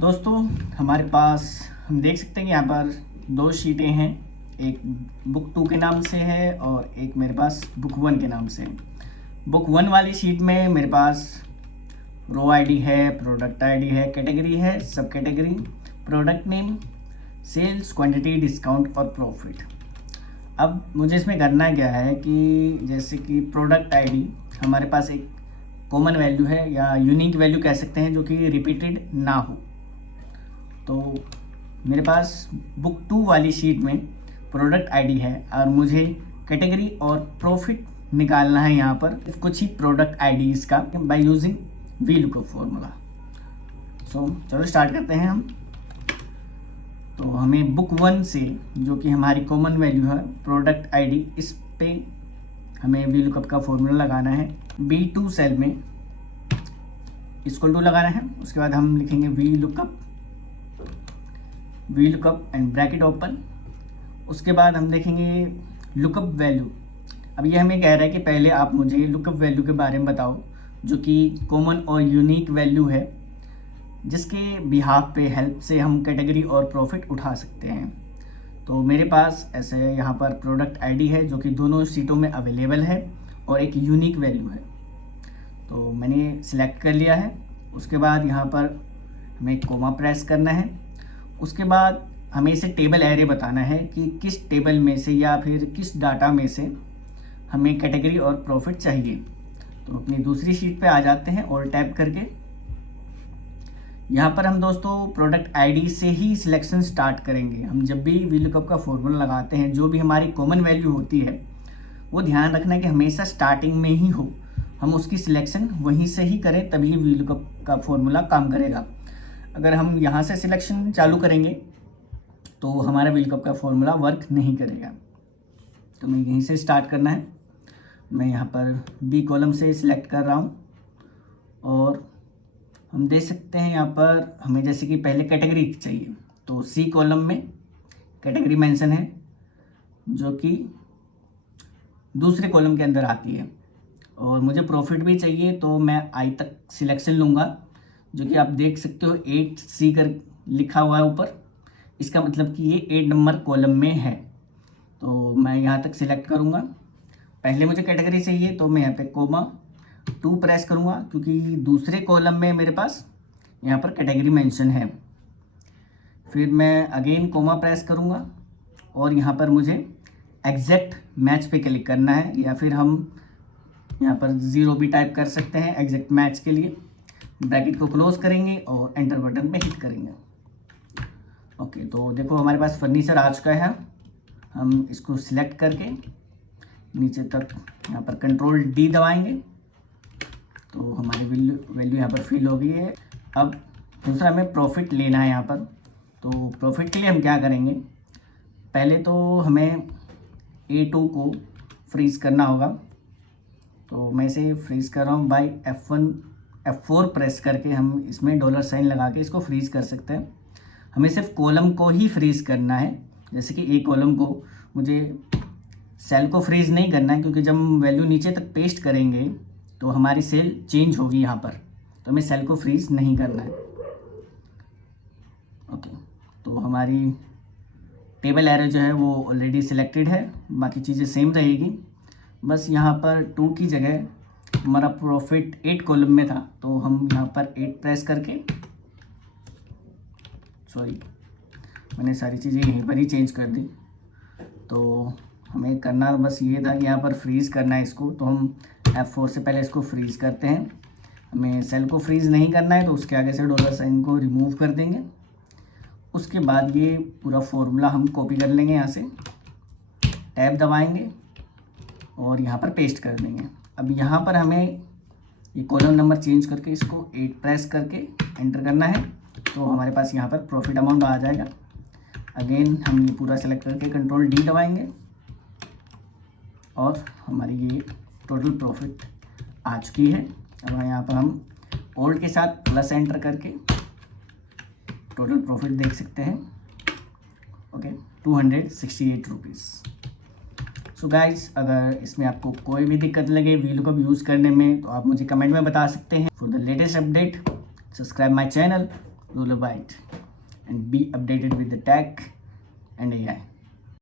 दोस्तों, हमारे पास हम देख सकते हैं कि यहाँ पर दो शीटें हैं। एक बुक 2 के नाम से है और एक मेरे पास बुक 1 के नाम से है। बुक 1 वाली शीट में मेरे पास रो आईडी है, प्रोडक्ट आईडी है, कैटेगरी है, sub category, product name, sales, quantity, discount और प्रॉफिट। अब मुझे इसमें करना क्या है कि जैसे कि प्रोडक्ट आईडी हमारे पास एक कॉमन वैल्यू है या यूनिक वैल्यू कह सकते हैं जो कि रिपीटेड ना हो। तो मेरे पास बुक 2 वाली शीट में प्रोडक्ट आईडी है और मुझे कैटेगरी और प्रॉफिट निकालना है यहाँ पर कुछ ही प्रोडक्ट आईडीज़ का by using V lookup formula. So चलो स्टार्ट करते हैं हम। तो हमें बुक 1 से जो कि हमारी कॉमन वैल्यू है प्रोडक्ट आईडी, इस पे हमें वी लुकअप का फॉर्मूला लगाना है। B2 सेल में इक्वल टू लगाना है। उसके बाद हम लिखेंगे V lookup and bracket open. उसके बाद हम देखेंगे लुकअप वैल्यू। अब ये हमें कह रहा है कि पहले आप मुझे लुकअप वैल्यू के बारे में बताओ जो कि कॉमन और यूनिक वैल्यू है जिसके बिहाफ पे हेल्प से हम कैटेगरी और प्रॉफिट उठा सकते हैं। तो मेरे पास ऐसे यहाँ पर प्रोडक्ट आईडी है जो कि दोनों सीटों में अवेलेबल है और एक यूनिक वैल्यू है। तो मैंने सिलेक्ट कर लिया है। उसके बाद यहाँ पर हमें कोमा प्रेस करना है। उसके बाद हमें इसे टेबल एरे बताना है कि किस टेबल में से या फिर किस डाटा में से हमें कैटेगरी और प्रॉफिट चाहिए। तो अपनी दूसरी शीट पे आ जाते हैं और टैप करके यहाँ पर हम दोस्तों प्रोडक्ट आईडी से ही सिलेक्शन स्टार्ट करेंगे। हम जब भी वी लुकअप का फॉर्मूला लगाते हैं जो भी हमारी कॉमन वैल्यू होती है वो ध्यान रखना है कि हमेशा स्टार्टिंग में ही हो, हम उसकी सिलेक्शन वहीं से ही करें तभी वी लुकअप का फॉर्मूला काम करेगा। अगर हम यहाँ से सिलेक्शन चालू करेंगे तो हमारा वी लुकअप का फॉर्मूला वर्क नहीं करेगा। तो मैं यहीं से स्टार्ट करना है। मैं यहाँ पर बी कॉलम से सिलेक्ट कर रहा हूँ और हम देख सकते हैं यहाँ पर हमें जैसे कि पहले कैटेगरी चाहिए तो सी कॉलम में कैटेगरी मेंशन है जो कि दूसरे कॉलम के अंदर आती है। और मुझे प्रॉफिट भी चाहिए तो मैं आई तक सिलेक्शन लूँगा जो कि आप देख सकते हो 8C कर लिखा हुआ है ऊपर। इसका मतलब कि ये 8 नंबर कॉलम में है। तो मैं यहाँ तक सिलेक्ट करूँगा। पहले मुझे कैटेगरी चाहिए तो मैं यहाँ पे कोमा 2 प्रेस करूँगा क्योंकि दूसरे कॉलम में मेरे पास यहाँ पर कैटेगरी मेंशन है। फिर मैं अगेन कोमा प्रेस करूँगा और यहाँ पर मुझे एग्जैक्ट मैच पे क्लिक करना है या फिर हम यहाँ पर 0 भी टाइप कर सकते हैं एग्जैक्ट मैच के लिए। ब्रैकेट को क्लोज करेंगे और एंटर बटन पे हिट करेंगे। ओके, तो देखो हमारे पास फर्नीचर आ चुका है। हम इसको सिलेक्ट करके नीचे तक यहाँ पर कंट्रोल D दबाएंगे तो हमारी वैल्यू यहाँ पर फिल हो गई है। अब दूसरा हमें प्रॉफिट लेना है यहाँ पर। तो प्रॉफिट के लिए हम क्या करेंगे, पहले तो हमें A2 को फ्रीज करना होगा। तो मैं इसे फ्रीज कर रहा हूँ बाय F4 प्रेस करके हम इसमें डॉलर साइन लगा के इसको फ्रीज कर सकते हैं। हमें सिर्फ कॉलम को ही फ्रीज करना है, जैसे कि एक कॉलम को, मुझे सेल को फ्रीज नहीं करना है क्योंकि जब हम वैल्यू नीचे तक पेस्ट करेंगे तो हमारी सेल चेंज होगी यहाँ पर। तो हमें सेल को फ्रीज नहीं करना है। ओके, तो हमारी टेबल एरो जो है वो ऑलरेडी सिलेक्टेड है, बाकी चीज़ें सेम रहेगी। बस यहाँ पर 2 की जगह हमारा प्रॉफिट 8 कॉलम में था तो हम यहाँ पर 8 प्रेस करके, सॉरी मैंने सारी चीज़ें यहीं पर ही चेंज कर दी। तो हमें करना बस ये था कि यहाँ पर फ्रीज़ करना है इसको। तो हम F4 से पहले इसको फ्रीज़ करते हैं। हमें सेल को फ्रीज़ नहीं करना है तो उसके आगे से डॉलर साइन को रिमूव कर देंगे। उसके बाद ये पूरा फॉर्मूला हम कॉपी कर लेंगे, यहाँ से टैब दबाएंगे और यहाँ पर पेस्ट कर देंगे। अब यहाँ पर हमें ये कॉलम नंबर चेंज करके इसको 8 प्रेस करके एंटर करना है तो हमारे पास यहाँ पर प्रॉफिट अमाउंट आ जाएगा। अगेन हम ये पूरा सेलेक्ट करके कंट्रोल D दबाएंगे और हमारी ये टोटल प्रॉफिट आ चुकी है। अब यहाँ पर हम ओल्ड के साथ प्लस एंटर करके टोटल प्रॉफिट देख सकते हैं। Okay, 268 rupees. सो गाइज, अगर इसमें आपको कोई भी दिक्कत लगे वी लुकअप यूज़ करने में तो आप मुझे कमेंट में बता सकते हैं। For the latest update subscribe my channel roll a bite and be updated with the tech and AI.